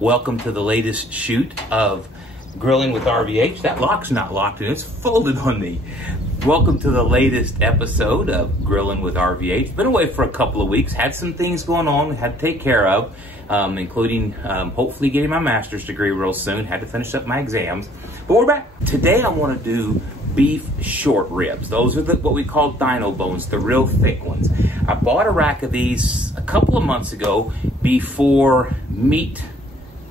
Welcome to the latest shoot of Grilling with RVH. That lock's not locked and it's folded on me. Welcome to the latest episode of Grilling with RVH. Been away for a couple of weeks, had some things going on, had to take care of, including hopefully getting my master's degree real soon. Had to finish up my exams, but we're back. Today I want to do beef short ribs. Those are what we call Dino bones, the real thick ones. I bought a rack of these a couple of months ago before Meat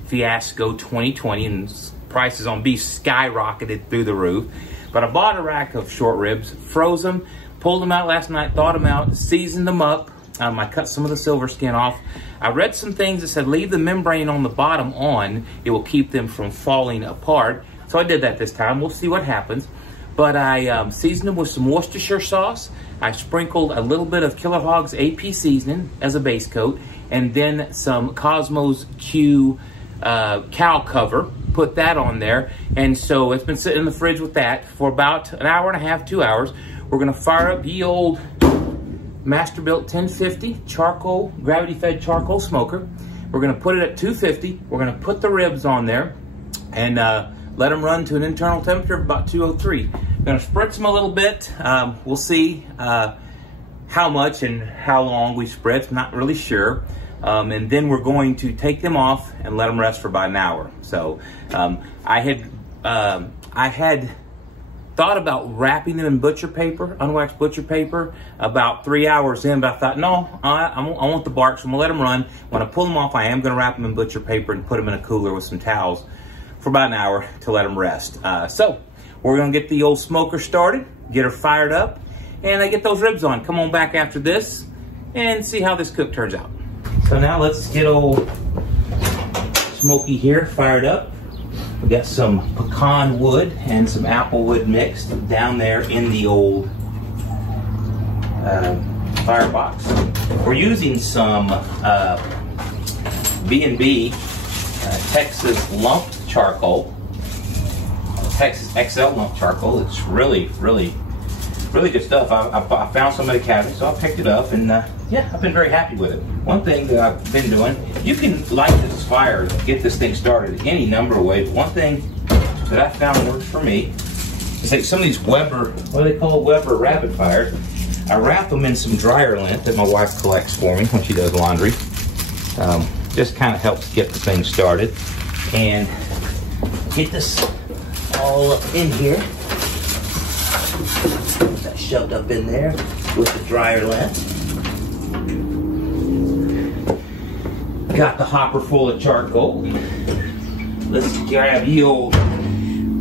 Fiasco 2020, and prices on beef skyrocketed through the roof. But I bought a rack of short ribs, froze them, pulled them out last night, thawed them out, seasoned them up. I cut some of the silver skin off. I read some things that said leave the membrane on the bottom on. It will keep them from falling apart. So I did that this time. We'll see what happens. But I seasoned them with some Worcestershire sauce. I sprinkled a little bit of Killer Hogs AP seasoning as a base coat, and then some Kosmos Q cow cover. Put that on there, and so it's been sitting in the fridge with that for about an hour and a half, 2 hours. We're gonna fire up the old Masterbuilt 1050 charcoal, gravity fed charcoal smoker. We're gonna put it at 250. We're gonna put the ribs on there and let them run to an internal temperature of about 203. I'm gonna spritz them a little bit. We'll see how much and how long we spritz, not really sure. And then we're going to take them off and let them rest for about an hour. So I had thought about wrapping them in butcher paper, unwaxed butcher paper, about 3 hours in, but I thought, no, I want the bark, so I'm gonna let them run. When I pull them off, I am gonna wrap them in butcher paper and put them in a cooler with some towels for about an hour to let them rest. So we're gonna get the old smoker started, get her fired up, and I get those ribs on. Come on back after this and see how this cook turns out. So now let's get old Smoky here fired up. We got some pecan wood and some apple wood mixed down there in the old firebox. We're using some B&B Texas lumped charcoal, Texas XL lumped charcoal. It's really good stuff. I found some in the cabinet, so I picked it up, and yeah, I've been very happy with it. One thing that I've been doing, you can light this fire, get this thing started any number of ways. One thing that I found works for me is like some of these Weber, what do they call Weber rapid fires. I wrap them in some dryer lint that my wife collects for me when she does laundry. Just kind of helps get the thing started. And get this all up in here. That shoved up in there with the dryer lint. Got the hopper full of charcoal. Let's grab the old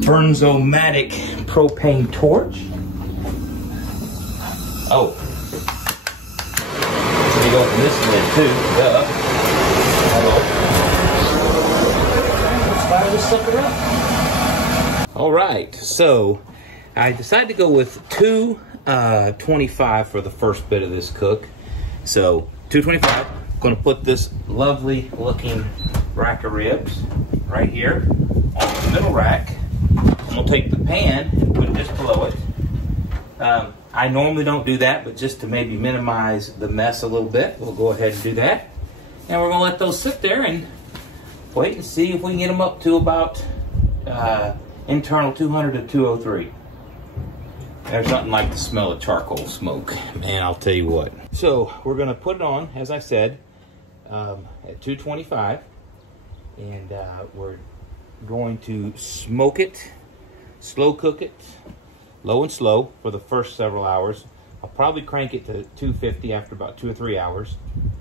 Burnzomatic propane torch. Oh, let me open this lid too. Let's fire this sucker up. All right, so I decided to go with 225 for the first bit of this cook. So 225. Going to put this lovely looking rack of ribs right here on the middle rack. I'm going to take the pan and put it just below it. I normally don't do that, but just to maybe minimize the mess a little bit, we'll go ahead and do that. And we're going to let those sit there and wait and see if we can get them up to about internal 200 to 203. There's nothing like the smell of charcoal smoke, man, I'll tell you what. So we're going to put it on, as I said, at 225, and we're going to smoke it, slow cook it, low and slow for the first several hours. I'll probably crank it to 250 after about 2 or 3 hours,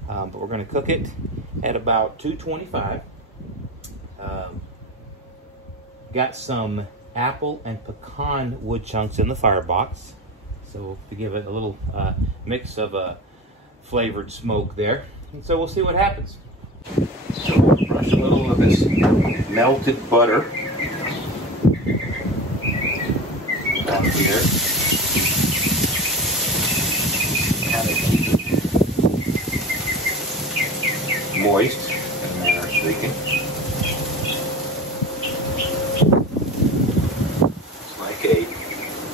but we're going to cook it at about 225. Got some apple and pecan wood chunks in the firebox, so to give it a little mix of flavored smoke there. And so we'll see what happens. So we'll brush a little of this melted butter on here. Kind of moist, and then our shaking. It's like a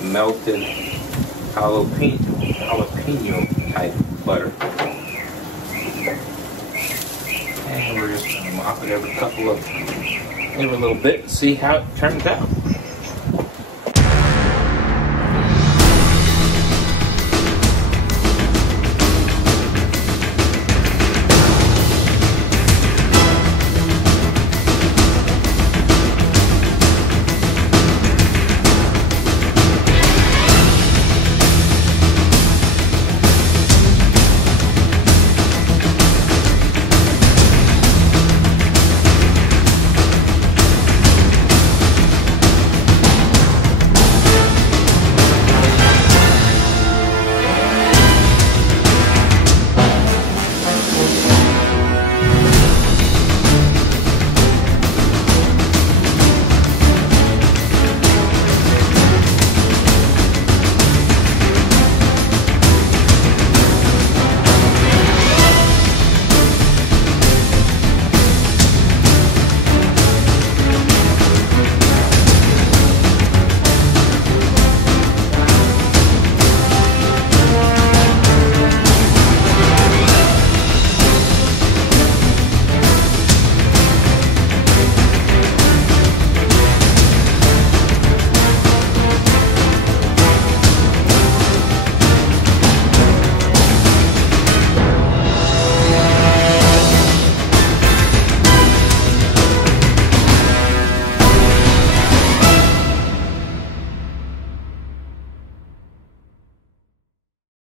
melted jalapeno type butter. And we're just going to mop it every little bit and see how it turns out.